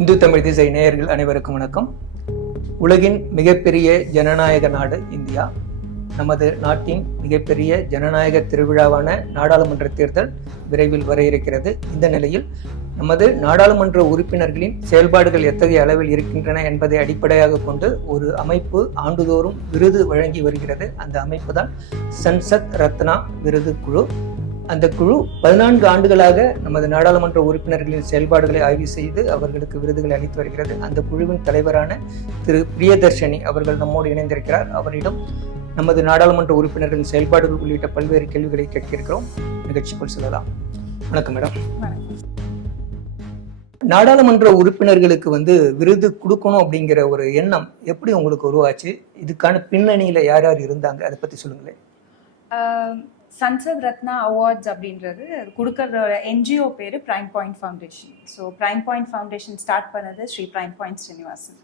இந்து தமிழ் திசை நேயர்கள் அனைவருக்கும் வணக்கம். உலகின் மிகப்பெரிய ஜனநாயக நாடு இந்தியா. நமது நாட்டின் மிகப்பெரிய ஜனநாயக திருவிழாவான நாடாளுமன்ற தேர்தல் விரைவில் வர இருக்கிறது. இந்த நிலையில் நமது நாடாளுமன்ற உறுப்பினர்களின் செயல்பாடுகள் எத்தகைய அளவில் இருக்கின்றன என்பதை அடிப்படையாக கொண்டு ஒரு அமைப்பு ஆண்டுதோறும் விருது வழங்கி வருகிறது. அந்த அமைப்பு தான் சன்சத் ரத்னா விருது குழு. அந்த குழு 14 ஆண்டுகளாக நமது நாடாளுமன்ற உறுப்பினர்களின் செயல்பாடுகளை ஆய்வு செய்து அவர்களுக்கு விருதுகளை அளித்து வருகிறது. அந்த குழுவின் தலைவரான திரு பிரியதர்ஷினி அவர்கள் நம்மோடு இணைந்திருக்கிறார். அவரிடம் நமது நாடாளுமன்ற உறுப்பினர்களின் செயல்பாடுகள் உள்ளிட்ட பல்வேறு கேள்விகளை கேட்கிறோம். நிகழ்ச்சிக்குள் செல்லலாம். வணக்கம் மேடம். நாடாளுமன்ற உறுப்பினர்களுக்கு விருது கொடுக்கணும் அப்படிங்கிற ஒரு எண்ணம் எப்படி உங்களுக்கு உருவாச்சு? இதுக்கான பின்னணியில யார் யார் இருந்தாங்க, அதை பத்தி சொல்லுங்களேன். சன்சத் ரத்னா அவார்ட்ஸ் அப்படின்றது கொடுக்கறதோட என்ஜிஓ பேர் prime point foundation. So prime point foundation start பண்ணது Shri prime point Srinivasan.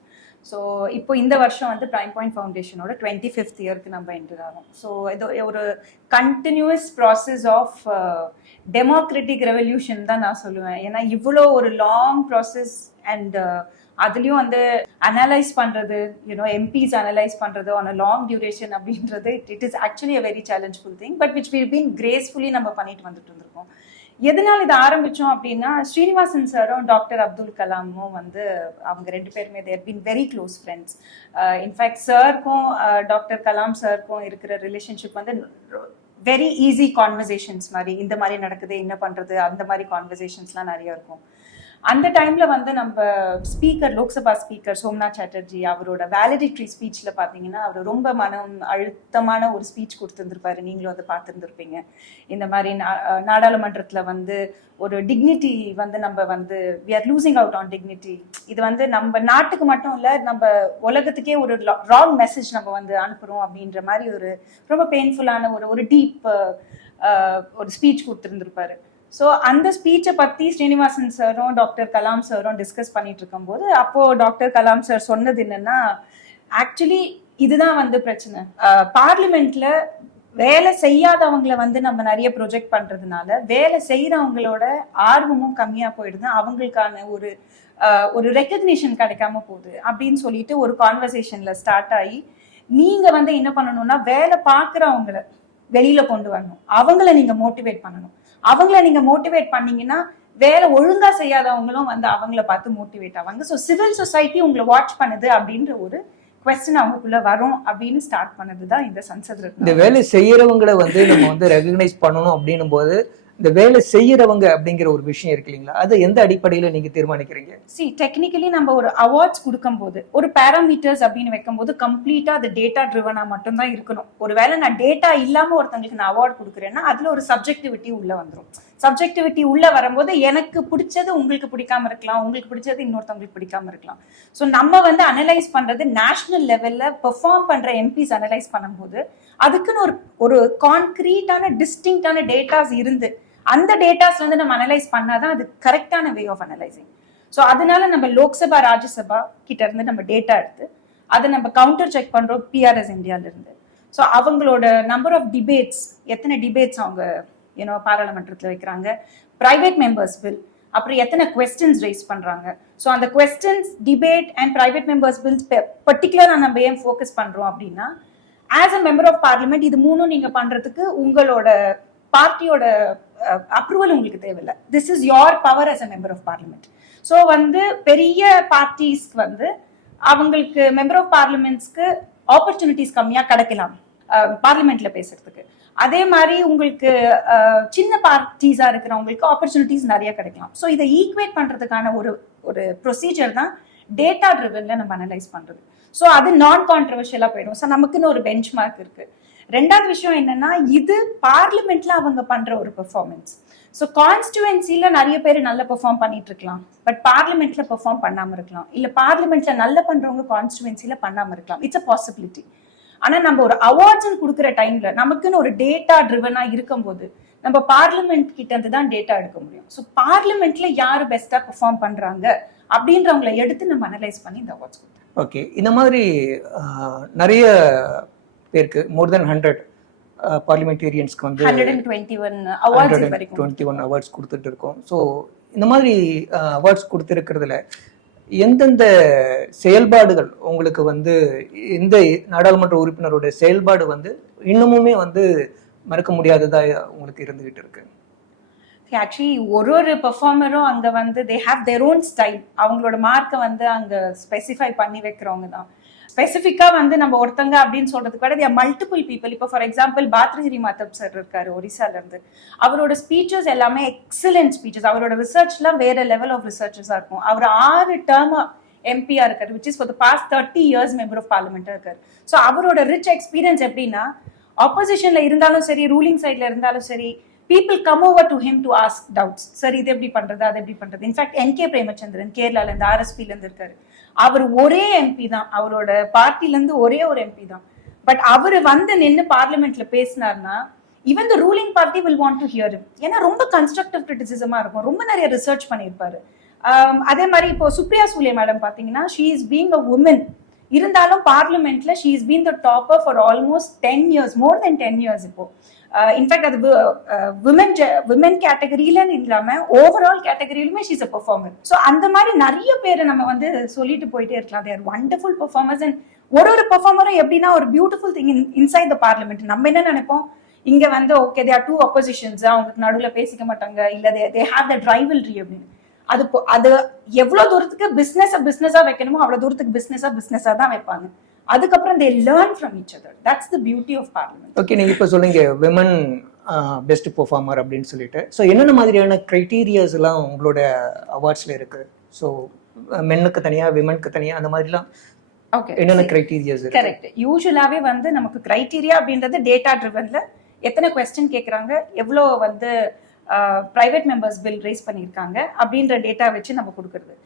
So இப்போ இந்த வருஷம் பிரைம் பாயிண்ட் ஃபவுண்டேஷனோட 25th இயருக்கு நம்ம என்டர் ஆகும். ஸோ இது ஒரு continuous process of democratic revolution தான் நான் சொல்லுவேன். ஏன்னா இவ்வளோ ஒரு லாங் ப்ராசஸ் அண்ட் அதுலயும் அனலைஸ் பண்றது, எம்பிஸ் அனலைஸ் பண்றது ஆன் அ லாங் டியூரேஷன் அப்படின்றது it is actually a very challengeful thing. But which we been gracefully நம்ம பண்ணிட்டு வந்துட்டு இருந்திருக்கோம். எதனால இதை ஆரம்பிச்சோம் அப்படின்னா, ஸ்ரீனிவாசன் சாரும் டாக்டர் அப்துல் கலாமும் அவங்க 2 பேருமே there been very close friends. In fact சாருக்கும் டாக்டர் கலாம் சாருக்கும் இருக்கிற ரிலேஷன்ஷிப் வெரி ஈஸி கான்வர்சேஷன்ஸ் மாதிரி, இந்த மாதிரி நடக்குது, என்ன பண்றது, அந்த மாதிரி கான்வர்சேஷன்ஸ்லாம் நிறைய இருக்கும். அந்த டைம்ல நம்ம ஸ்பீக்கர், லோக்சபா ஸ்பீக்கர் சோம்நாத் சாட்டர்ஜி அவரோட வேலிடிட்டரி ஸ்பீச்ல பாத்தீங்கன்னா அவர் ரொம்ப மனம் அழுத்தமான ஒரு ஸ்பீச் கொடுத்துருந்துருப்பாரு. நீங்களும் பார்த்துருந்துருப்பீங்க. இந்த மாதிரி நாடாளுமன்றத்துல ஒரு டிக்னிட்டி நம்ம we are losing out on dignity. இது நம்ம நாட்டுக்கு மட்டும் இல்ல, நம்ம உலகத்துக்கே ஒரு ராங் மெசேஜ் நம்ம அனுப்புறோம் அப்படின்ற மாதிரி ஒரு ரொம்ப பெயின்ஃபுல்லான ஒரு டீப் ஒரு ஸ்பீச் கொடுத்துருந்துருப்பாரு. ஸோ அந்த ஸ்பீச்சை பற்றி ஸ்ரீனிவாசன் சாரும் டாக்டர் கலாம் சாரும் டிஸ்கஸ் பண்ணிட்டு இருக்கும்போது, அப்போ டாக்டர் கலாம் சார் சொன்னது என்னன்னா, ஆக்சுவலி இதுதான் பிரச்சனை. பார்லிமெண்ட்ல வேலை செய்யாதவங்களை நம்ம நிறைய ப்ரொஜெக்ட் பண்றதுனால வேலை செய்யறவங்களோட ஆர்வமும் கம்மியா போயிடுது, அவங்களுக்கான ஒரு ரெக்கக்னிஷன் கிடைக்காம போகுது அப்படின்னு சொல்லிட்டு ஒரு கான்வர்சேஷன்ல ஸ்டார்ட் ஆகி, நீங்க என்ன பண்ணணும்னா வேலை பார்க்குறவங்கள வெளியில கொண்டு வரணும், அவங்கள நீங்க மோட்டிவேட் பண்ணணும். அவங்கள நீங்க மோட்டிவேட் பண்ணீங்கன்னா வேலை ஒழுங்கா செய்யாதவங்களும் அவங்கள பார்த்து மோட்டிவேட் ஆவாங்க. ஸோ சிவில் சொசைட்டி உங்களை வாட்ச் பண்ணுது அப்படின்ற ஒரு குவெஸ்டின் அவங்களுக்குள்ள வரும் அப்படின்னு ஸ்டார்ட் பண்ணதுதான் இந்த சன்சத் ரத்னா. இந்த வேலை செய்யறவங்களை நம்ம ரெகக்னைஸ் பண்ணணும் அப்படின்னும் போது, இந்த வேலை செய்யறவங்க அப்படிங்கிற ஒரு விஷயம் இருக்கு இல்லைங்களா, அது எந்த அடிப்படையில நீங்க தீர்மானிக்கிறீங்க? டெக்னிக்கலி நம்ம ஒரு அவார்ட்ஸ் கொடுக்கும் போது ஒரு பேராமீட்டர்ஸ் அப்படின்னு வைக்கும் போது கம்ப்ளீட்டா அது டேட்டா ட்ரிவனா மட்டும்தான் இருக்கணும். ஒருவேளை நான் டேட்டா இல்லாம ஒருத்தங்களுக்கு நான் அவார்ட் கொடுக்குறேன்னா அதுல ஒரு சப்ஜெக்டிவிட்டி உள்ள வந்துடும். சப்ஜெக்டிவிட்டி உள்ள வரும்போது எனக்கு பிடிச்சது உங்களுக்கு பிடிக்காம இருக்கலாம், உங்களுக்கு பிடிச்சது இன்னொருத்தவங்களுக்கு பிடிக்காம இருக்கலாம். ஸோ நம்ம அனலைஸ் பண்றது நேஷனல் லெவல்ல பெர்ஃபார்ம் பண்ற எம்பிஸ் அனலைஸ் பண்ணும்போது அதுக்குன்னு ஒரு கான்கிரீட்டான டிஸ்டிங்டான டேட்டாஸ் இருந்து அந்த டேட்டாஸ்ல நம்ம அனலைஸ் பண்ணாதான் அது கரெக்டான வே ஆஃப் அனலைசிங். ஸோ அதனால நம்ம லோக்சபா ராஜ்யசபா கிட்ட இருந்து நம்ம டேட்டா எடுத்து அதை நம்ம கவுண்டர் செக் பண்றோம் பிஆர்எஸ் இந்தியால இருந்து. ஸோ அவங்களோட நம்பர் ஆஃப் டிபேட்ஸ், எத்தனை டிபேட்ஸ் அவங்க பாராளுமன்றத்தில் வைக்கிறாங்க, பிரைவேட் மெம்பர்ஸ் பில், அப்புறம் எத்தனை குவெஸ்டின்ஸ் ரைஸ் பண்றாங்க. ஸோ அந்த questions, debate and private members bills பர்டிகுலரா நம்ம ஏன் ஃபோக்கஸ் பண்றோம் அப்படின்னா, as a member of parliament இது 3 நீங்க பண்றதுக்கு உங்களோட பார்ட்டியோட அப்ரூவல் உங்களுக்கு தேவையில்லை. This is your power as a member of parliament. So பெரிய பார்ட்டிஸ்க்கு அவங்களுக்கு மெம்பர் ஆஃப் பார்லிமெண்ட்ஸ்க்கு ஆப்பர்ச்சுனிட்டிஸ் கம்மியா கிடைக்கலாம் பார்லிமெண்ட்ல பேசுறதுக்கு. அதே மாதிரி உங்களுக்கு சின்ன பார்ட்டிஸா இருக்கிறவங்களுக்கு ஆப்பர்ச்சுனிட்டிஸ் நிறைய கிடைக்கலாம். ஸோ இதை ஈக்குவேட் பண்றதுக்கான ஒரு ப்ரொசீஜர் தான் டேட்டா ட்ரிவன்ல நம்ம அனலைஸ் பண்றது. ஸோ அது நான் கான்ட்ரவர்ஷியலா போயிடும். ஸோ நமக்குன்னு ஒரு பெஞ்ச் மார்க் இருக்கு. ரெண்டாவது விஷயம் என்னன்னா, இது பார்லிமெண்ட்ல அவங்க பண்ற ஒரு பெர்ஃபார்மன்ஸ். ஸோ கான்ஸ்டிடுவன்சில நிறைய பேர் நல்ல பெர்ஃபார்ம் பண்ணிட்டு இருக்கலாம், பட் பார்லிமெண்ட்ல பெர்ஃபார்ம் பண்ணாம இருக்கலாம். இல்ல பார்லிமெண்ட்ல நல்ல பண்றவங்க கான்ஸ்டிடுவன்சில பண்ணாம இருக்கலாம். It's a possibility. ஆனா நம்ம ஒரு அவார்ட்ஸ் கொடுக்குற டைம்ல நமக்குன்னு ஒரு டேட்டா ட்ரிவனா இருக்கும்போது நம்ம பார்லிமெண்ட் கிட்ட இருந்து தான் டேட்டா எடுக்க முடியும். ஸோ பார்லிமெண்ட்ல யாரு பெஸ்டா பெர்ஃபார்ம் பண்றாங்க அப்படின்றவங்களை எடுத்து நம்ம அனலைஸ் பண்ணி இந்த அவார்ட்ஸ் கொடுத்தோம். ஓகே, இந்த மாதிரி நிறைய பேருக்கு மோர் தென் 100 பார்லிமெண்டேரியன்ஸ்க்கு 121 அவார்ட்ஸ் கொடுத்துட்டு இருக்கோம். ஸோ இந்த மாதிரி அவார்ட்ஸ் கொடுத்துருக்கிறதுல எந்தெந்த செயல்பாடுகள் உங்களுக்கு வந்து இந்த நாடாளுமன்ற உறுப்பினருடைய செயல்பாடு வந்து இன்னமுமே வந்து மறக்க முடியாததா உங்களுக்கு இருந்துகிட்டு இருக்கு? ஆக்சுவலி ஒரு பெர்ஃபார்மரும் அங்க வந்து they have their own style. அவங்களோட மார்க்கை வந்து அங்க ஸ்பெசிஃபை பண்ணி வைக்கிறவங்க தான். ஸ்பெசிஃபிக்கா வந்து நம்ம ஒருத்தங்க அப்படின்னு சொல்றதுக்கு விட மல்டிபிள் பீப்புள். இப்போ ஃபார் எக்ஸாம்பிள் பாத்ரிஹரி மாதப் சார் இருக்காரு ஒரிசால இருந்து. அவரோட ஸ்பீச்சஸ் எல்லாமே எக்ஸலன்ட் ஸ்பீச்சஸ். அவரோட ரிசர்ச்லாம் வேற லெவல் ஆஃப் ரிசர்ச்சஸா இருக்கும். அவர் 6 டேர்ம் எம்பியா இருக்காரு, which is for the past 30 years member of பார்லிமெண்டா இருக்காரு. ஸோ அவரோட ரிச் எக்ஸ்பீரியன்ஸ் எப்படின்னா, ஆப்போசிஷன்ல இருந்தாலும் சரி, ரூலிங் சைட்ல இருந்தாலும் சரி, people come over to him to ask doubts. Sir இது எப்படி பண்றது, அது எப்படி பண்றது. இன்ஃபேக்ட் NK பிரேமச்சந்திரன் கேரளால இருந்து RSPல இருந்து இருக்காரு. அவர் ஒரே எம்பி தான், அவரோட பார்ட்டில இருந்து ஒரே ஒரு எம்பி தான். பட் அவர் வந்து நின்று பார்லிமெண்ட்ல பேசினார்னா even the ruling party will want to hear him. ஏன்னா ரொம்ப கன்ஸ்ட்ரக்டிவ் கிரிட்டிசிசமா இருக்கும், ரொம்ப நிறைய ரிசர்ச் பண்ணியிருப்பாரு. அதே மாதிரி இப்போ சுப்ரியா சூலே மேடம் பாத்தீங்கன்னா, she is being a woman. இருந்தாலும் பார்லிமெண்ட்ல she is been the topper for almost 10 years, more then 10 years இப்போ. இன்ஃபேக்ட் அது விமன் கேட்டகரியில இல்லாம ஓவரால் கேட்டகரியிலுமே ஷீஸ் அ பெர்ஃபார்மர். ஸோ அந்த மாதிரி நிறைய பேரை நம்ம வந்து சொல்லிட்டு போயிட்டே இருக்கலாம். தேர் வண்டர்ஃபுல் பெர்ஃபார்மர்ஸ். அண்ட் ஒரு பெர்ஃபார்மரும் எப்படின்னா ஒரு beautiful thing inside the parliament. நம்ம என்ன நினைப்போம், இங்க வந்து ஓகே தே ஆர் 2 oppositions, அவங்களுக்கு நடுவில் பேசிக்க மாட்டாங்க, இல்ல தே ஹேவ் தட் ரைவல்ரி அப்படின்னு. அது எவ்வளவு தூரத்துக்கு பிசினஸா வைக்கணுமோ அவ்வளவு தூரத்துக்கு பிசினஸா தான் வைப்பாங்க. அதுக்கப்புறம் they learn from each other. That's the beauty of parliament. Okay, நீங்க இப்ப சொல்லுங்க விமன் பெஸ்ட் பெர்ஃபார்மர் அப்படின்னு சொல்லிட்டு. ஸோ என்னென்ன மாதிரியான கிரைட்டீரியாஸ் எல்லாம் உங்களோட அவார்ட்ஸ்ல இருக்கு? ஸோ மென்னுக்கு தனியா, விமனுக்கு தனியா, அந்த மாதிரிலாம் ஓகே என்னென்ன கிரைட்டீரியாஸ் இருக்கு? கரெக்ட். யூசுவலாவே வந்து நமக்கு கிரைட்டீரியா அப்படின்றது டேட்டா ட்ரிவன்ல எத்தனை கொஸ்டின் கேட்கறாங்க, எவ்வளோ வந்து பிரைவேட் மெம்பர்ஸ் பில் ரைஸ் பண்ணியிருக்காங்க அப்படின்ற டேட்டா வச்சு நம்ம கொடுக்கறது.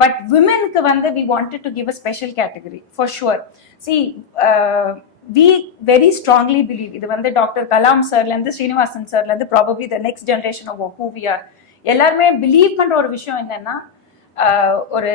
But womenக்கு வந்து we wanted to give a special category for sure. See, we very strongly believe இது வந்து டாக்டர் கலாம் சார்ல இருந்து ஸ்ரீனிவாசன் சார்ல இருந்து probably the next generation of who we are எல்லாருமே பிலீவ் பண்ற ஒரு விஷயம் என்னன்னா, ஒரு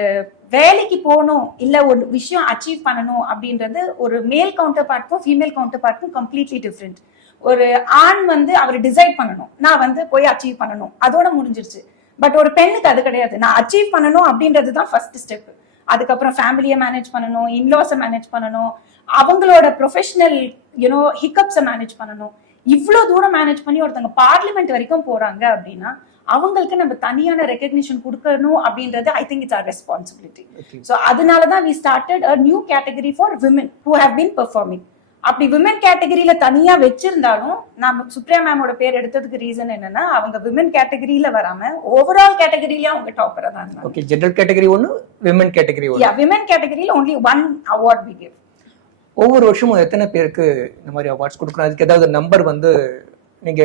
வேலைக்கு போகணும் இல்ல ஒரு விஷயம் அச்சீவ் பண்ணணும் அப்படின்றது ஒரு மேல் கவுண்டர் பார்ட்க்கும் ஃபீமேல் கவுண்டர் பார்ட்க்கும் கம்ப்ளீட்லி டிஃப்ரெண்ட். ஒரு ஆண் வந்து அவர் டிசைட் பண்ணணும், நான் வந்து போய் அச்சீவ் பண்ணணும், அதோட முடிஞ்சிருச்சு. பட் ஒரு பெண்ணுக்கு அது கிடையாது. நான் அச்சீவ் பண்ணணும் அப்படின்றது தான் ஃபர்ஸ்ட் ஸ்டெப். அதுக்கப்புறம் ஃபேமிலியை மேனேஜ் பண்ணணும், இன்லாஸை மேனேஜ் பண்ணணும், அவங்களோட ப்ரொஃபஷனல் ஹிக்கப்ஸை மேனேஜ் பண்ணணும். இவ்வளோ தூரம் மேனேஜ் பண்ணி ஒருத்தவங்க பார்லிமெண்ட் வரைக்கும் போறாங்க அப்படின்னா அவங்களுக்கு நம்ம தனியான ரெகக்னிஷன் கொடுக்கணும் அப்படின்றது I think it's our responsibility. So அதனாலதான் we started a new category for women who have been performing. அப்படி விமன் கேட்டகரியில தனியா வச்சிருந்தாலும் நம்ம சுப்ரியா மேமோட பேர் எடுத்ததுக்கு ரீசன் என்னன்னா, அவங்க விமன் கேட்டகரியில வராம ஓவரால் கேட்டகரியில அவங்க டாப்பரா தான் இருந்தாங்க. ஓகே, ஜெனரல் கேட்டகரி ஒன்னு, விமன் கேட்டகரி ஒன்னு. விமன் கேட்டகரியில only one award we give. ஒவ்வொரு வருஷமும் எத்தனை பேருக்கு இந்த மாதிரி அவார்ட்ஸ் கொடுக்கணும்? அதுக்கு ஏதாவது நம்பர் வந்து நீங்க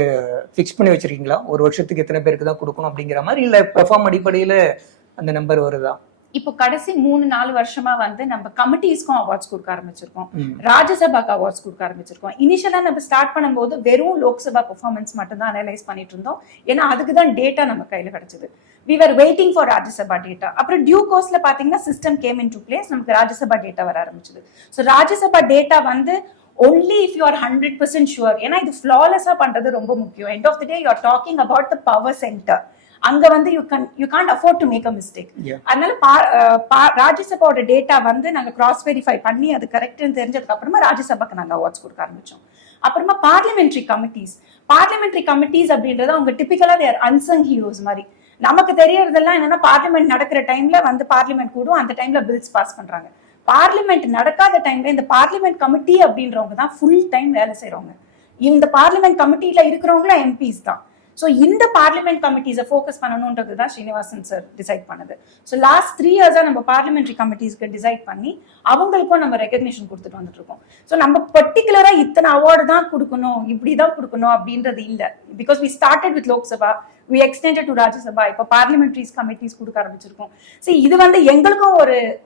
ஃபிக்ஸ் பண்ணி வச்சிருக்கீங்களா? ஒரு வருஷத்துக்கு எத்தனை பேருக்கு தான் கொடுக்கணும் அப்படிங்கிற மாதிரி, இல்ல பெர்ஃபார்ம் அடிப்படையில அந்த நம்பர் வருதா? இப்போ கடைசி 3-4 வருஷமா வந்து நம்ம கமிட்டிஸ்க்கும் அவார்ட்ஸ் கொடுக்க ஆரம்பிச்சிருக்கோம், ராஜ்யசபாக்கு அவார்ட்ஸ் கொடுக்க ஆரம்பிச்சிருக்கோம். இனிஷியலா நம்ம ஸ்டார்ட் பண்ணும்போது வெறும் லோக்சபா பெர்ஃபார்மன்ஸ் மட்டும் தான் அனலைஸ் பண்ணிட்டு இருந்தோம். ஏன்னா அதுக்கு தான் டேட்டா நம்ம கையில கிடைச்சது. we were waiting for Rajya Sabha data. அப்புறம் டியூ கோர்ஸ்ல பாத்தீங்கன்னா system game in to place, நமக்கு ராஜ்யசபா டேட்டா வர ஆரம்பிச்சது. ஸோ ராஜ்யசபா டேட்டா வந்து only if you are 100% sure. ஏன்னா இது ஃபிளாலெஸ்ஸா பண்றது ரொம்ப முக்கியம். end of the day you are talking about the power center. அங்க வந்து you can't afford to make a mistake. அதனால ராஜ்யசபாவோட டேட்டா வந்து நாங்க கிராஸ் வெரிஃபை பண்ணி அது கரெக்ட்னு தெரிஞ்சதுக்கு அப்புறமா ராஜ்யசபாக்கு நாங்க அவார்ட்ஸ் கொடுக்க ஆரம்பிச்சோம். அப்புறமா பார்லிமெண்டரி கமிட்டிஸ் அப்படின்றது அவங்க டிபிக்கலா தேர் அன்சங் ஹீரோஸ் மாதிரி. நமக்கு தெரியறதெல்லாம் என்னன்னா, பார்லிமெண்ட் நடக்கிற டைம்ல வந்து பார்லிமெண்ட் கூடும், அந்த டைம்ல பில்ஸ் பாஸ் பண்றாங்க. பார்லிமெண்ட் நடக்காத டைம்ல இந்த பார்லிமெண்ட் கமிட்டி அப்படின்றவங்க தான் ஃபுல் டைம் வேலை செய்யறவங்க. இந்த பார்லிமெண்ட் கமிட்டியில இருக்கிறவங்களும் எம்பிஸ் தான். ஸோ இந்த பார்லிமெண்ட் கமிட்டிஸை ஃபோக்கஸ் பண்ணணுன்றது தான் ஸ்ரீனிவாசன் சார் டிசைட் பண்ணது. ஸோ லாஸ்ட் 3 இயர்ஸா நம்ம பார்லிமெண்டரி கமிட்டிஸ்க்கு டிசைட் பண்ணி அவங்களுக்கும் நம்ம ரெகக்னிஷன் கொடுத்துட்டு வந்துட்டு இருக்கோம். ஸோ நம்ம பர்டிகுலரா இத்தனை அவார்டு தான் கொடுக்கணும், இப்படிதான் கொடுக்கணும் அப்படின்றது இல்லை. Because we started with Lok Sabha, we extended to Rajya Sabha, இப்போ பார்லிமெண்டரிஸ் கமிட்டிஸ் கொடுக்க ஆரம்பிச்சிருக்கோம். சரி, இது வந்து எங்களுக்கும்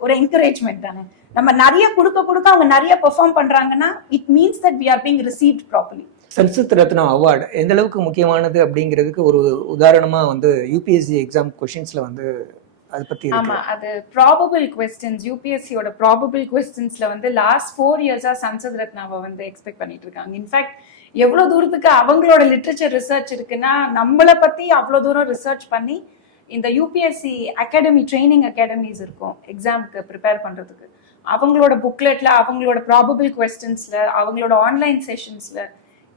ஒரு என்கரேஜ்மெண்ட் தானே. நம்ம நிறைய கொடுக்க அவங்க நிறைய பெர்ஃபார்ம் பண்றாங்கன்னா it means that we are being received properly. Sansad Ratna award எந்த அளவுக்கு முக்கியமானது அப்படிங்கிறதுக்கு ஒரு உதாரணமா வந்து யூபிஎஸ்சி எக்ஸாம் கொஸ்டின்ஸ்ல வந்து அதை பத்தி இருக்கு. ஆமா, அது ப்ராபபிள் கொஸ்டின்ஸ், யூபிஎஸ்சியோட ப்ராபபிள் கொஸ்டின்ஸ்ல வந்து லாஸ்ட் 4 இயர்ஸா சன்சத் ரத்னாவை வந்து எக்ஸ்பெக்ட் பண்ணிட்டு இருக்காங்க. இன்ஃபேக்ட் எவ்வளவு தூரத்துக்கு அவங்களோட லிட்ரேச்சர் ரிசர்ச் இருக்குன்னா, நம்மளை பத்தி அவ்வளவு தூரம் ரிசர்ச் பண்ணி இந்த யூபிஎஸ்சி அகாடமி ட்ரைனிங் அகாடமிஸ் இருக்கும் எக்ஸாமுக்கு ப்ரிப்பேர் பண்றதுக்கு. அவங்களோட புக்லெட்ல, அவங்களோட ப்ராபபிள் கொஸ்டின்ஸ்ல, அவங்களோட ஆன்லைன் செஷன்ஸ்ல,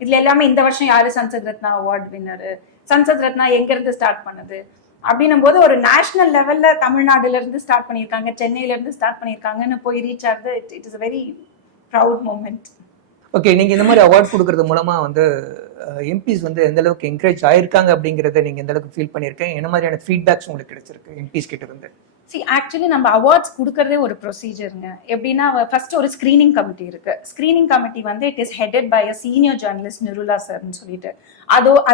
இதுல எல்லாமே இந்த வருஷம் யாரு சன்சத் ரத்னா அவார்ட் வின்னரு, சன்சத் ரத்னா எங்க இருந்து ஸ்டார்ட் பண்ணுது அப்படின்னும் போது ஒரு நேஷனல் லெவல்ல தமிழ்நாடுல இருந்து ஸ்டார்ட் பண்ணியிருக்காங்க, சென்னையில இருந்து ஸ்டார்ட் பண்ணியிருக்காங்கன்னு போய் ரீச் ஆகுது. It is a very proud moment. Okay, நீங்க இந்த மாதிரி அவார்ட் கொடுக்கறது மூலமா வந்து எம்பிஸ் வந்து எந்த அளவுக்கு என்கரேஜ் ஆயிருக்காங்க அப்படிங்கறத நீங்க எந்த அளவுக்கு ஃபீல் பண்ணிருக்கீங்க? என்ன மாதிரியான ஃபீட்பேக்ஸ் உங்களுக்கு கிடைச்சிருக்கு எம்பிஸ் கிட்ட இருந்து? ஆக்சுவலி நம்ம அவார்ட்ஸ் கொடுக்கறதே ஒரு ப்ரொசீஜருங்க. எப்படின்னா ஃபர்ஸ்ட் ஒரு ஸ்கிரீனிங் கமிட்டி இருக்கு. ஸ்கிரீனிங் கமிட்டி வந்து it is headed by a senior journalist Nirula சார்னு சொல்லிட்டு.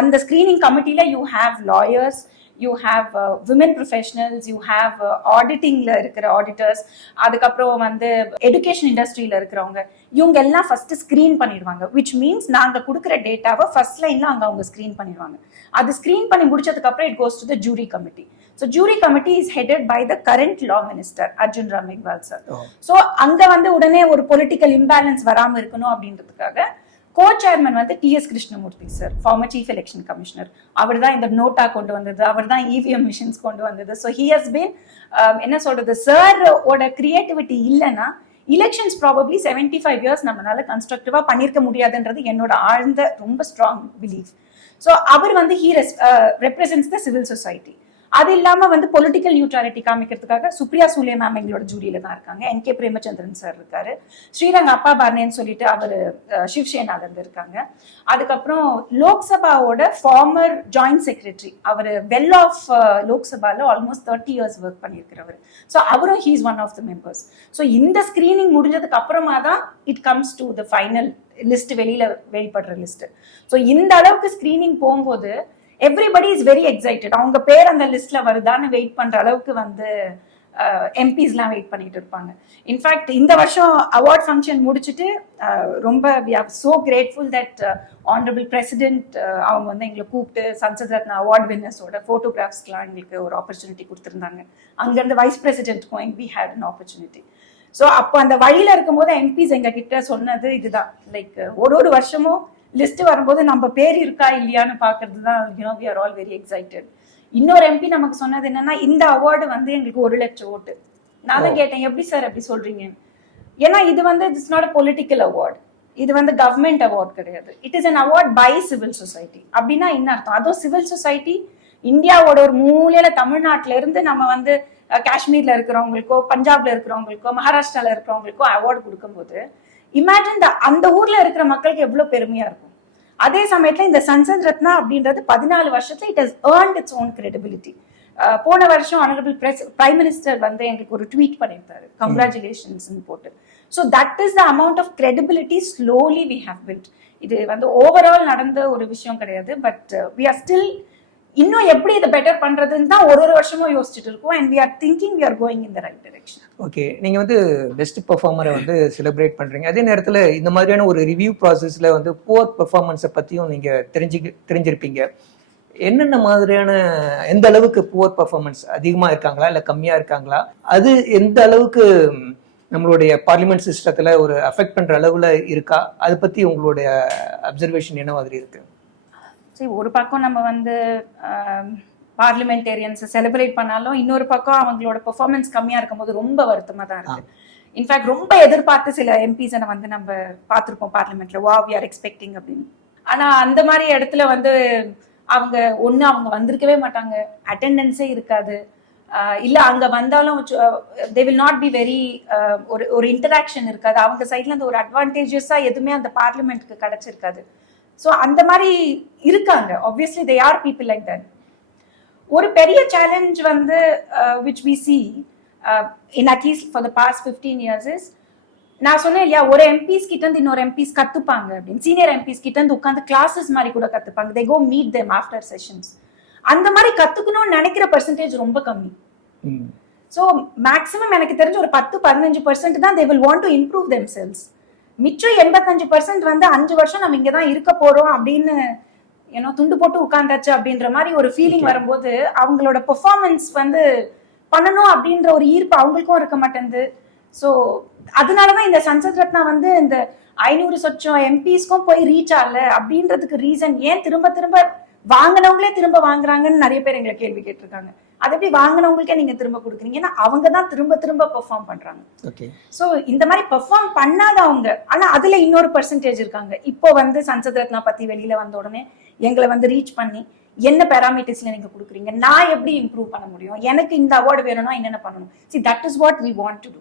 அந்த ஸ்கிரீனிங் கமிட்டில you have lawyers, you have women professionals, you have auditingல இருக்கிற ஆடிட்டர்ஸ், அதுக்கப்புறம் வந்து எஜுகேஷன் இண்டஸ்ட்ரியில இருக்கிறவங்க, இவங்க எல்லாம் ஃபர்ஸ்ட் ஸ்கிரீன் பண்ணிடுவாங்க. விச் மீன்ஸ் நாங்க கொடுக்குற டேட்டாவை ஃபர்ஸ்ட் லைன்ல அவங்க ஸ்கிரீன் பண்ணிடுவாங்க. அது ஸ்கிரீன் பண்ணி முடிச்சதுக்கு அப்புறம் it goes to the jury committee. So jury committee is headed by the current law minister Arjun Ram Meghwal sir. So அங்க வந்து உடனே ஒரு பொலிட்டிக்கல் இம்பேலன்ஸ் வராம இருக்கணும் அப்படின்றதுக்காக co-chairman வந்து TS Krishnamurthy sir, former chief election commissioner. அவர் தான் இந்த நோட்டா கொண்டு வந்தது, அவர் தான் EVM மிஷின்ஸ் கொண்டு வந்தது. ஸோ ஹி ஹஸ் பீன் என்ன சொல்றது, சார் ஓட கிரியேட்டிவிட்டி இல்லைன்னா எலெக்ஷன்ஸ் ப்ராபப்ளி 75 இயர்ஸ் நம்மளால கன்ஸ்ட்ரக்டிவா பண்ணிருக்க முடியாதுன்றது என்னோட ஆழ்ந்த ரொம்ப ஸ்ட்ராங் பிலீஃப். ஸோ அவர் வந்து he represents the civil society. அது இல்லாம வந்து பொலிட்டிக்கல் நியூட்ராலிட்டி காமிக்கிறதுக்காக சுப்ரியா சூலே மேம் எங்களோட ஜூரியில தான் இருக்காங்க, NK பிரேமச்சந்திரன் சார் இருக்காரு, ஸ்ரீரங்க அப்பா பார்னேன்னு சொல்லிட்டு அவரு சிவசேனால இருந்து இருக்காங்க. அதுக்கப்புறம் லோக்சபாவோட ஃபார்மர் ஜாயிண்ட் செக்ரட்டரி, அவர் வெல் ஆஃப் லோக்சபால ஆல்மோஸ்ட் 30 இயர்ஸ் ஒர்க் பண்ணியிருக்கிறவர். ஸோ அவரும் he is one of the members. So இந்த ஸ்கிரீனிங் முடிஞ்சதுக்கு அப்புறமா தான் it comes to the final list, வெளிப்படுற லிஸ்ட். ஸோ இந்த அளவுக்கு ஸ்கிரீனிங் போகும்போது எவ்ரிபடி இஸ் வெரி எக்ஸைட்டட். அவங்க பேர் அந்த லிஸ்ட்ல வருதான்னு வெயிட் பண்ற அளவுக்கு வந்து எம்பிஸ்லாம் வெயிட் பண்ணிட்டு இருப்பாங்க. இன்ஃபேக்ட் இந்த வருஷம் அவார்ட் ஃபங்க்ஷன் முடிச்சுட்டு ரொம்ப we are so grateful that honourable president அவங்க வந்து எங்களை கூப்பிட்டு சன்சத் ரத்னா அவார்ட் வின்னர்ஸோட ஃபோட்டோகிராஃப்ஸ்லாம் எங்களுக்கு ஒரு ஆப்பர்ச்சுனிட்டி கொடுத்துருந்தாங்க. அங்கேருந்து வைஸ் பிரசிடென்ட்க்கும் we had an opportunity. So அப்போ அந்த வழியில இருக்கும்போது எம்பிஸ் எங்க கிட்ட சொன்னது இதுதான், லைக் ஒரு வருஷமும் லிஸ்ட் வரும்போது நம்ம பேர் இருக்கா இல்லையான்னு பாக்குறது தான், you know we are all very excited. இன்னொரு எம்பி நமக்கு சொன்னது என்னன்னா, இந்த அவார்டு வந்து எங்களுக்கு 1 லட்சம் ஓட்டு. நான் தான் கேட்டேன், எப்படி சார் அப்படி சொல்றீங்க? ஏன்னா இது வந்து it's not a political award, இது வந்து கவர்மெண்ட் அவார்ட் கிடையாது, it is an award by civil society. அப்படின்னா என்ன அர்த்தம்? அதுவும் சிவில் சொசைட்டி இந்தியாவோட ஒரு மூலையில தமிழ்நாட்டுல இருந்து நம்ம வந்து காஷ்மீர்ல இருக்கிறவங்களுக்கோ, பஞ்சாப்ல இருக்கிறவங்களுக்கோ, மகாராஷ்டிரால இருக்கிறவங்களுக்கோ அவார்டு கொடுக்கும்போது இமேஜின் அந்த ஊர்ல இருக்கிற மக்களுக்கு எவ்வளவு பெருமையா இருக்கும். அதே சமயத்துல இந்த சன்சத் ரத்னா அப்படின்றது 14 வருஷத்துல it has earned its own credibility. போன வருஷம் ஆனரபிள் பிரைம் மினிஸ்டர் வந்து எங்களுக்கு ஒரு ட்வீட் பண்ணியிருந்தாரு, கங்க்ராச்சுலேஷன்ஸ் போட்டு. So that is the amount of credibility slowly we have built. இது வந்து ஓவரால் நடந்த ஒரு விஷயம் கிடையாது, பட் வி ஆர் ஸ்டில் இன்னும் எப்படி இதை பெட்டர் பண்றதுன்னு தான் ஒரு வருஷமும் யோசிச்சுட்டு இருக்கோம். And we are thinking we are going in the right direction. Okay, நீங்க வந்து பெஸ்ட் பெர்ஃபார்மரை வந்து செலிப்ரேட் பண்றீங்க, அதே நேரத்துல இந்த மாதிரியான ஒரு ரிவ்யூ ப்ராசஸ்ல வந்து புவர் பெர்ஃபார்மன்ஸை பத்தியும் நீங்க தெரிஞ்சிருப்பீங்க. என்னென்ன மாதிரியான, எந்த அளவுக்கு புவர் பெர்ஃபார்மன்ஸ் அதிகமா இருக்காங்களா இல்ல கம்மியா இருக்காங்களா, அது எந்த அளவுக்கு நம்மளுடைய பார்லிமெண்ட் சிஸ்டத்துல ஒரு அஃபெக்ட் பண்ற அளவுல இருக்கா, அதை பத்தி உங்களுடைய அப்சர்வேஷன் என்ன மாதிரி இருக்கு? சரி, ஒரு பக்கம் நம்ம வந்து பார்லிமெண்டேரியன்ஸை செலிப்ரேட் பண்ணாலும் இன்னொரு பக்கம் அவங்களோட பெர்ஃபார்மன்ஸ் கம்மியா இருக்கும்போது ரொம்ப வருத்தமா தான் இருக்கு. இன்ஃபேக்ட் ரொம்ப எதிர்பார்த்து சில எம்பிஸை வந்து நம்ம பார்த்துருப்போம் பார்லிமெண்ட்ல, வா வி ஆர் எக்ஸ்பெக்டிங் அப்படின்னு. ஆனா அந்த மாதிரி இடத்துல வந்து அவங்க வந்திருக்கவே மாட்டாங்க, அட்டெண்டன்ஸே இருக்காது, இல்ல அங்க வந்தாலும் they will not be very ஒரு இன்டராக்ஷன் இருக்காது, அவங்க சைட்ல இருந்து ஒரு அட்வான்டேஜஸா எதுவுமே அந்த பார்லிமெண்ட்க்கு கிடைச்சிருக்காது. ஸோ அந்த மாதிரி இருக்காங்க. Obviously they are people like that. ஒரு பெரிய சேலஞ்ச் வந்து which we C in at least for the past 15 years is, நான் சொன்னேன் இல்லையா, ஒரு எம்பிஸ் கிட்ட இருந்து இன்னொரு எம்பிஸ் கத்துப்பாங்க அப்படின்னு. சீனியர் எம்பிஸ் கிட்ட இருந்து உட்காந்து கிளாஸஸ் மாதிரி கூட கத்துப்பாங்க. They go meet them after sessions. அந்த மாதிரி கத்துக்கணும்னு நினைக்கிற பெர்சன்டேஜ் ரொம்ப கம்மி. ஸோ மேக்ஸிமம் எனக்கு தெரிஞ்ச ஒரு 10-15% தான் they will want to improve themselves. மிச்சம் 85% வந்து 5 வருஷம் நம்ம இங்கதான் இருக்க போறோம் அப்படின்னு ஏன்னோ துண்டு போட்டு உட்கார்ந்தாச்சு அப்படின்ற மாதிரி ஒரு ஃபீலிங் வரும்போது அவங்களோட பெர்ஃபார்மன்ஸ் வந்து பண்ணணும் அப்படின்ற ஒரு ஈர்ப்பு அவங்களுக்கும் இருக்க மாட்டேங்குது. ஸோ அதனாலதான் இந்த சன்சத் ரத்னா வந்து இந்த 500 சொச்சம் எம்பிஸ்க்கும் போய் ரீச் ஆகல அப்படின்றதுக்கு ரீசன். ஏன் திரும்ப திரும்ப வாங்கினவங்களே திரும்ப வாங்குறாங்கன்னு நிறைய பேர் எங்களை கேள்வி கேட்டிருக்காங்க. அதை எப்படி வாங்கினவங்களுக்கே நீங்க திரும்ப கொடுக்குறீங்க? ஏன்னா அவங்க தான் திரும்ப திரும்ப பெர்ஃபார்ம் பண்றாங்க. ஓகே. ஸோ இந்த மாதிரி பெர்ஃபார்ம் பண்ணாதவங்க, ஆனா அதுல இன்னொரு பெர்சன்டேஜ் இருக்காங்க. இப்போ வந்து சன்சத் ரத்னா பத்தி வெளியில வந்த உடனே எங்களை வந்து ரீச் பண்ணி என்ன பேராமீட்டர்ஸ்ல நீங்க கொடுக்குறீங்க, நான் எப்படி இம்ப்ரூவ் பண்ண முடியும், எனக்கு இந்த அவார்டு வேணும்னா என்னென்ன பண்ணணும். See, that is what we want to do.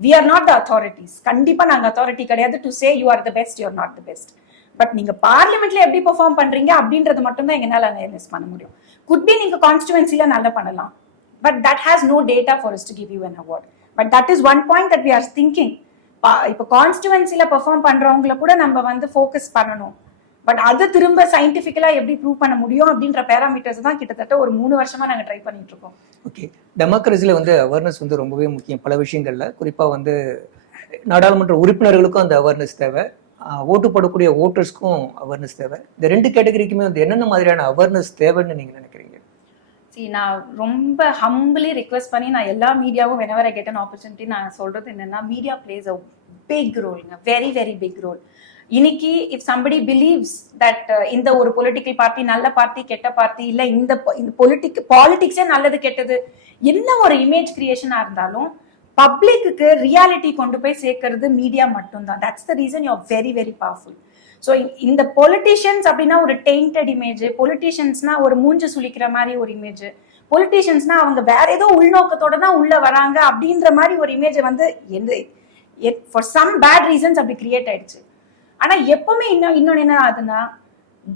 We are not the authorities. கண்டிப்பா நாங்க அத்தாரிட்டி கிடையாது to say you are the best, you are not the best. But நீங்க பார்லிமெண்ட்ல எப்படி பெர்ஃபார்ம் பண்றீங்க அப்படின்றது மட்டும் தான் எங்களால அனலைஸ் பண்ண முடியும். குட் பி நீங்க கான்ஸ்டிடுவன்சில நல்லா பண்ணலாம், but that has no data for us to give you an award. But that is one point that we are thinking. இப்போ கான்ஸ்டிடுவன்சில பெர்ஃபார்ம் பண்றவங்கள கூட நம்ம வந்து ஃபோக்கஸ் பண்ணணும். பட் அது திரும்ப சயின்டிபிக்கலா எப்படி ப்ரூவ் பண்ண முடியும் அப்படின்ற பேராமீட்டர்ஸ் தான் கிட்டத்தட்ட ஒரு 3 வருஷமா நாங்க ட்ரை பண்ணிட்டு இருக்கோம். ஓகே. டெமோக்ரஸில வந்து அவேர்னஸ் வந்து ரொம்பவே முக்கியம் பல விஷயங்கள்ல. குறிப்பா வந்து நாடாளுமன்ற உறுப்பினர்களுக்கும் அந்த அவேர்னஸ் தேவை, ஓட்டு போடக்கூடிய ஓட்டர்ஸ்க்கும் அவேர்னஸ் தேவை. இந்த 2 கேட்டகரிக்குமே வந்து என்னென்ன மாதிரியான அவேர்னஸ் தேவைன்னு நீங்க நினைக்கிறீங்க? நான் ரொம்ப ஹம்பிளி ரிக்வெஸ்ட் பண்ணி நான் எல்லா மீடியாவும் whenever I get an opportunity நான் சொல்றது என்னன்னா, மீடியா பிளேஸ் அ பிக் ரோல்ங்க, வெரி வெரி பிக் ரோல். இன்னைக்கு இஃப் சம்படி பிலீவ்ஸ் தட் இந்த ஒரு பொலிட்டிக்கல் பார்ட்டி நல்ல பார்ட்டி கெட்ட பார்ட்டி இல்ல, இந்த பாலிடிக்ஸே நல்லது கெட்டது என்ன ஒரு இமேஜ் கிரியேஷனா இருந்தாலும் பப்ளிக்கு ரியாலிட்டி கொண்டு போய் சேர்க்கறது மீடியா மட்டும்தான். That's the reason you are very very powerful. So இந்த பொலிட்டிஷியன்ஸ் அப்படின்னா ஒரு டெயின்டட் இமேஜ், பொலிட்டிஷியன்ஸ்னா ஒரு மூஞ்சு சுளிக்கிற மாதிரி ஒரு இமேஜ், பொலிட்டிஷியன்ஸ்னா அவங்க வேற ஏதோ உள்நோக்கத்தோட தான் உள்ள வராங்க அப்படின்ற மாதிரி ஒரு இமேஜ் வந்து ஃபார் சம் பேட் ரீசன்ஸ் அப்படி கிரியேட் ஆயிடுச்சு. ஆனா எப்பவுமே இன்னொன்னு என்ன ஆகுதுன்னா,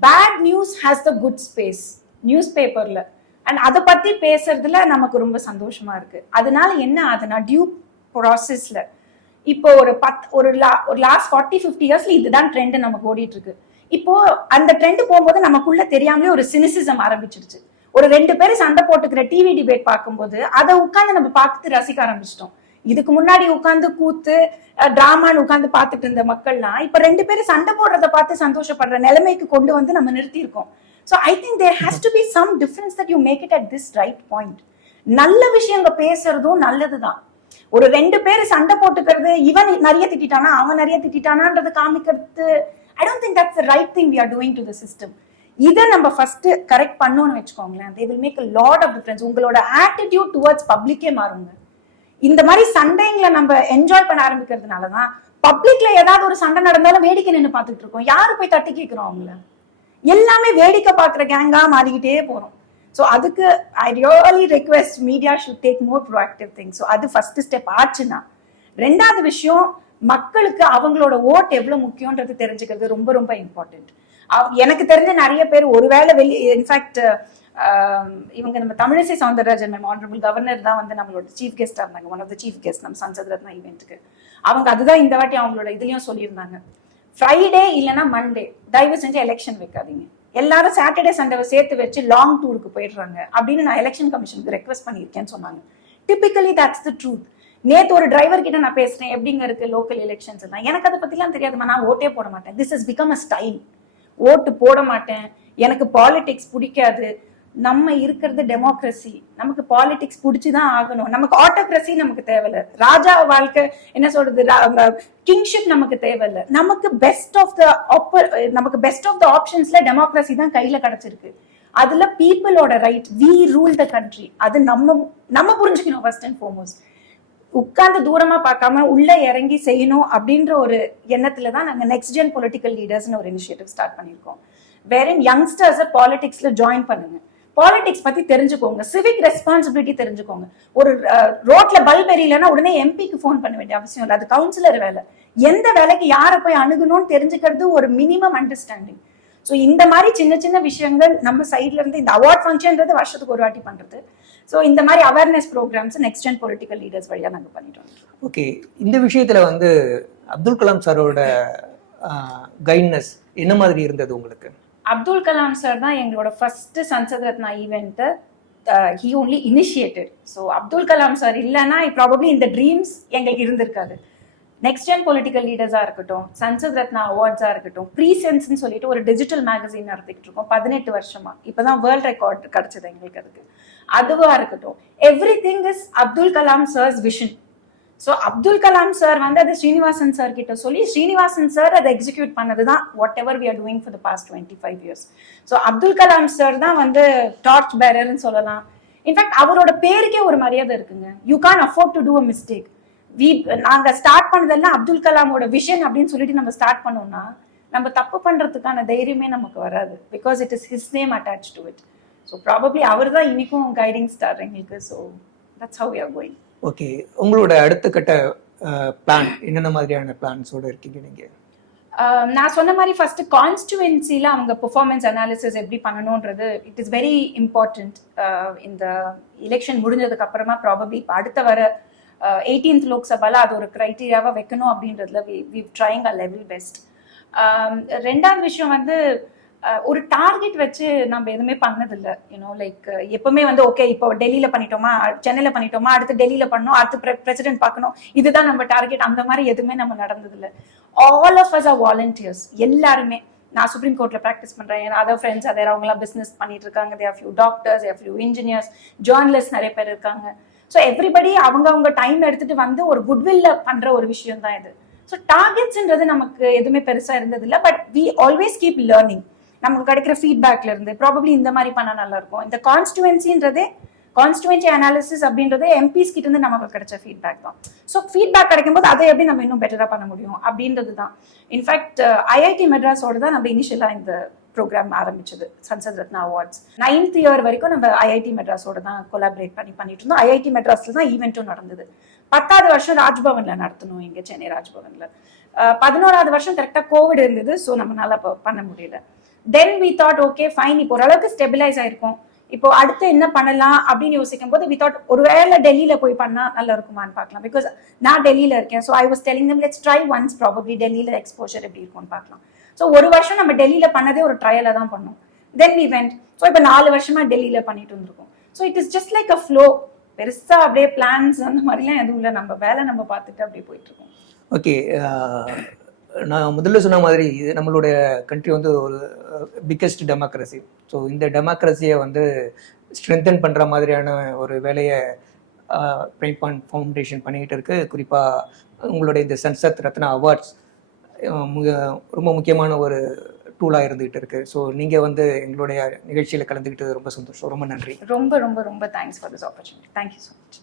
bad news has the good space news பேப்பர்ல, அண்ட் அதை பத்தி பேசுறதுல நமக்கு ரொம்ப சந்தோஷமா இருக்கு. அதனால என்ன ஆகுதுன்னா, டியூ ப்ராசஸ்ல இப்போ ஒரு லாஸ்ட் 40-50 இயர்ஸ்ல இதுதான் ட்ரெண்ட் நமக்கு ஓடிட்டு இருக்கு. இப்போ அந்த ட்ரெண்ட் போகும்போது நமக்குள்ள தெரியாமலே ஒரு சினிசிசம் ஆரம்பிச்சிருச்சு. ஒரு 2 பேரும் சண்டை போட்டுக்கிற டிவி டிபேட் பார்க்கும்போது அதை உட்காந்து நம்ம பார்த்து ரசிக்க ஆரம்பிச்சிட்டோம். இதுக்கு முன்னாடி உட்காந்து கூத்து டிராமான்னு உட்காந்து பார்த்துட்டு இருந்த மக்கள்லாம் இப்ப 2 பேரும் சண்டை போடுறத பார்த்து சந்தோஷப்படுற நிலைமைக்கு கொண்டு வந்து நம்ம நிறுத்தி இருக்கோம். So I think there has to be some difference that you make it at this right point. நல்ல விஷயங்க பேசுறதும் நல்லதுதான். ஒரு 2 பேர் சண்டை போட்டுக்கிறது, இவன் நிறைய திட்டானா அவன் நிறைய திட்டானான்றது காமிக்கிறது, I don't think that's the right thing we are doing to the system. இதை நம்ம ஃபர்ஸ்ட் கரெக்ட் பண்ணோம்னு வச்சுக்கோங்களேன், they will make a lot of difference. உங்களோட attitude towards public-ஏ மாறுங்க. இந்த மாதிரி சண்டைங்களை நம்ம என்ஜாய் பண்ண ஆரம்பிக்கிறதுனாலதான் பப்ளிக்ல ஏதாவது ஒரு சண்டை நடந்தாலும் வேடிக்கை நின்று பார்த்துட்டு இருக்கோம். யாரு போய் தட்டி கேட்கிறோம் அவங்கள? எல்லாமே வேடிக்கை பார்க்குற கேங்கா மாறிக்கிட்டே போறோம். ஸோ அதுக்கு I really request media should take more proactive things. So அது ஃபர்ஸ்ட் ஸ்டெப் ஆச்சுன்னா, 2வது விஷயம் மக்களுக்கு அவங்களோட ஓட் எவ்வளவு முக்கியன்றது தெரிஞ்சுக்கிறது ரொம்ப ரொம்ப இம்பார்ட்டன்ட். எனக்கு தெரிஞ்ச நிறைய பேர் ஒருவேளை இன்ஃபேக்ட் இவங்க நம்ம Tamilisai Soundararajan ma'am honourable governor தான் வந்து நம்மளோட சீஃப் கெஸ்டா இருந்தாங்க, one of the chief guest நம்ம சன்சத் ரத்னா ஈவெண்ட்டுக்கு. அவங்க அதுதான் இந்த வாட்டி அவங்களோட இதுலயும் சொல்லியிருந்தாங்க, ஃப்ரைடே இல்லைன்னா மண்டே தயவு செஞ்சு எலெக்ஷன் வைக்காதீங்க, எல்லாரும் சாட்டர்டே சண்டேவை சேர்த்து வச்சு லாங் டூருக்கு போயிடுறாங்க அப்படின்னு நான் எலெக்ஷன் கமிஷனுக்கு ரெக்வெஸ்ட் பண்ணியிருக்கேன்னு சொன்னாங்க. Typically that's the truth. நேத்து ஒரு டிரைவர் கிட்ட நான் பேசுறேன், எப்படிங்க இருக்கு லோக்கல் எலெக்ஷன்ஸ் எல்லாம். எனக்கு அதை பத்திலாம் தெரியாதுமா, நான் ஓட்டே போட மாட்டேன். This is become a style. ஓட்டு போட மாட்டேன், எனக்கு பாலிடிக்ஸ் பிடிக்காது. நம்ம இருக்கிறது டெமோக்ரஸி, நமக்கு பாலிடிக்ஸ் பிடிச்சுதான் ஆகணும். நமக்கு ஆட்டோக்ரஸி நமக்கு தேவையில்ல, ராஜா வாழ்க்கை என்ன சொல்றது கிங்ஷிப் நமக்கு தேவையில்ல. நமக்கு பெஸ்ட் ஆஃப் த ஆப்ஷன்ஸ்ல டெமோக்ரஸி தான் கையில கிடைச்சிருக்கு. அதுல பீப்புளோட right, we rule the country. அது நம்ம புரிஞ்சுக்கணும் ஃபர்ஸ்ட் அண்ட் ஃபார்மோஸ்ட். உட்கார்ந்து தூரமா பார்க்காம உள்ள இறங்கி செய்யணும் அப்படின்ற ஒரு எண்ணத்துலதான் நாங்க நெக்ஸ்ட் ஜென் பொலிட்டிக்கல் லீடர்ஸ்னு ஒரு இனிஷியேட்டிவ் ஸ்டார்ட் பண்ணிருக்கோம். வேற யங்ஸ்டர்ஸ் பாலிடிக்ஸ்ல ஜாயின் பண்ணுங்க, பாலிடிக்ஸ் பத்தி தெரிஞ்சுக்கோங்க, சிவிக் ரெஸ்பான்சிபிலிட்டி தெரிஞ்சுக்கோங்க. ஒரு ரோட்ல பல்ப் எரியலன்னா உடனே எம்பிக்கு போன் பண்ண வேண்டிய அவசியம் இல்லை, அது கவுன்சிலர் வேலை. எந்த வேலைக்கு யாரை போய் அணுகணும்னு தெரிஞ்சுக்கிறது ஒரு மினிமம் அண்டர்ஸ்டாண்டிங். ஸோ இந்த மாதிரி சின்ன சின்ன விஷயங்கள் நம்ம சைட்ல இருந்து, இந்த அவார்ட் ஃபங்க்ஷன்றது வருஷத்துக்கு ஒரு வாட்டி பண்றது. ஸோ இந்த மாதிரி awareness programmes next gen political leaders வழியா நாங்க பண்ணிட்டோம். ஓகே, இந்த விஷயத்துல வந்து அப்துல் கலாம் சாரோட கைட்னஸ் என்ன மாதிரி இருந்தது உங்களுக்கு? அப்துல் கலாம் சார் தான் எங்களோட ஃபர்ஸ்ட் சன்சத் ரத்னா ஈவெண்ட்டை he only initiated. So Abdul Kalam sir இல்லைன்னா ப்ராபப்ளி இந்த ட்ரீம்ஸ் எங்களுக்கு இருந்திருக்காது. நெக்ஸ்ட் ஜென் பொலிட்டிக்கல் லீடர்ஸா இருக்கட்டும், சன்சத் ரத்னா அவார்ட்ஸா இருக்கட்டும், ப்ரீசென்ஸ்ன்னு சொல்லிட்டு ஒரு டிஜிட்டல் மேகசின் நடத்திக்கிட்டு இருக்கோம் 18 வருஷமா. இப்பதான் வேர்ல்ட் ரெக்கார்ட் கிடைச்சது எங்களுக்கு அதுக்கு. அதுவா இருக்கட்டும், everything is Abdul Kalam sir's vision. So Abdul Kalam sir வந்து அதை ஸ்ரீனிவாசன் சார் கிட்ட சொல்லி ஸ்ரீனிவாசன் சார் அதை எக்ஸிக்யூட் பண்ணதுதான் whatever we are doing for the past 25 years. So Abdul Kalam sir தான் வந்து டார்ச் பேரர்னு சொல்லலாம். இன்ஃபேக்ட் அவரோட பேருக்கே ஒரு மரியாதை இருக்குங்க. You can afford to do a mistake. நாங்க ஸ்டார்ட் பண்ணதெல்லாம் அப்துல் கலாமோட விஷன் அப்படின்னு சொல்லிட்டு நம்ம ஸ்டார்ட் பண்ணோம்னா நம்ம தப்பு பண்றதுக்கான தைரியமே நமக்கு வராது. Because it is his name attach to it. So probably அவர் தான் இன்னைக்கும் கைடிங் ஸ்டார் எங்களுக்கு. So that's how we are going. Okay, உங்களோட அடுத்த கட்ட பிளான் என்னென்ன மாதிரியான பிளான்ஸோட இருக்கீங்க நீங்க? நான் சொன்ன மாதிரி ஃபர்ஸ்ட் கான்ஸ்டுவன்சில அவங்க பெர்ஃபார்மன்ஸ் அனாலிசிஸ் எப்படி பண்ணணும்ன்றது இட் இஸ் வெரி இம்பார்ட்டன்ட். இந்த எலெக்ஷன் முடிஞ்சதுக்கு அப்புறமா ப்ராபப்ளி இப்போ அடுத்த வர 18th லோக்சபால அது ஒரு கிரைட்டீரியாவா வைக்கணும் அப்படின்றதுல we trying a level best. ரெண்டாவது விஷயம் வந்து ஒரு டார்கெட் வச்சு நம்ம எதுவுமே பண்ணதில்லை. யூனோ லைக் எப்பவுமே வந்து ஓகே இப்போ டெல்லியில பண்ணிட்டோமா, சென்னையில பண்ணிட்டோமா, அடுத்து டெல்லியில பண்ணணும், அடுத்து பிரசிடென்ட் பார்க்கணும், இதுதான் நம்ம டார்கெட். அந்த மாதிரி எதுவுமே நம்ம நடந்ததில்லை. All of us are volunteers. எல்லாருமே நான் சுப்ரீம் கோர்ட்ல ப்ராக்டிஸ் பண்றேன், என் அதர் ஃப்ரெண்ட்ஸ் அதே அவங்களாம் பிசினஸ் பண்ணிட்டு இருக்காங்க. There few doctors, there few engineers, journalist நிறைய பேர் இருக்காங்க. ஸோ எவ்ரிபடி அவங்க டைம் எடுத்துட்டு வந்து ஒரு குட்வில்ல பண்ற ஒரு விஷயம் தான் இது. ஸோ டார்கெட்ஸ்ன்றது நமக்கு எதுவுமே பெருசா இருந்தது இல்லை. But we always keep learning. நமக்கு கிடைக்கிற ஃபீட்பேக்ல இருந்து ப்ராபப்ளி இந்த மாதிரி பண்ணா நல்லா இருக்கும். இந்த கான்ஸ்டுவன்சி அனாலிசிஸ் அப்படின்றதே எம்பிஸ் கிட்ட இருந்து நமக்கு கிடைச்ச ஃபீட்பேக் தான். ஸோ ஃபீட்பேக் கிடைக்கும் போது அதை எப்படி நம்ம இன்னும் பெட்டரா பண்ண முடியும் அப்படின்றது தான். இன்ஃபேக்ட் ஐஐடி மெட்ராஸோட தான் நம்ம இனிஷியலா இந்த ப்ரோக்ராம் ஆரம்பிச்சது, Sansad Ratna awards. 9th year வரைக்கும் நம்ம ஐஐடி மெட்ராஸோட தான் கொலாபரேட் பண்ணிட்டு இருந்தோம். ஐஐடி மெட்ராஸ்ல தான் ஈவெண்ட்டும் நடந்தது. 10வது வருஷம் ராஜ்பவன்ல நடத்தணும், இங்க சென்னை ராஜ்பவன்ல. 11வது வருஷம் கரெக்டா கோவிட் இருந்தது. ஸோ நம்மளால பண்ண முடியல. Then we thought okay fine, இப்போ ஓரளவுக்கு ஸ்டெபிலைஸ் ஆயிருக்கும், இப்போ அடுத்து என்ன பண்ணலாம் அப்படின்னு யோசிக்கும் போது வி தாட் ஒருவேளை டெல்லியில போய் பண்ணா நல்லா இருக்குமான்னு பார்க்கலாம். பிகாஸ் நான் டெல்லியில இருக்கேன். So I was telling them let's try once, probably டெல்லியில எக்ஸ்போஷர் எப்படி இருக்கும்னு பார்க்கலாம். ஸோ ஒரு வருஷம் நம்ம டெல்லியில பண்ணதே ஒரு ட்ரையல தான் பண்ணோம். Then we went. ஸோ இப்போ 4 வருஷமா டெல்லியில பண்ணிட்டு இருந்திருக்கோம். So it is just like a flow. பெருசா அப்படியே பிளான்ஸ் அந்த மாதிரிலாம் எதுவும் இல்லை. நம்ம வேலை நம்ம பார்த்துட்டு அப்படியே போயிட்டு இருக்கோம். ஓகே, நான் முதல்ல சொன்ன மாதிரி நம்மளுடைய கண்ட்ரி வந்து ஒரு பிக்கெஸ்ட் டெமோக்ரஸி. ஸோ இந்த டெமோக்ரஸியை வந்து ஸ்ட்ரென்தன் பண்ணுற மாதிரியான ஒரு வேலையை பிரைம் பாயிண்ட் ஃபவுண்டேஷன் பண்ணிக்கிட்டு இருக்கு. குறிப்பாக உங்களுடைய இந்த சன்சத் ரத்னா அவார்ட்ஸ் ரொம்ப முக்கியமான ஒரு டூலாக இருந்துகிட்டு இருக்கு. ஸோ நீங்கள் வந்து எங்களுடைய நிகழ்ச்சியில் கலந்துக்கிட்டு ரொம்ப சந்தோஷம். ரொம்ப நன்றி. ரொம்ப ரொம்ப ரொம்ப thanks for this opportunity. Thank you so much.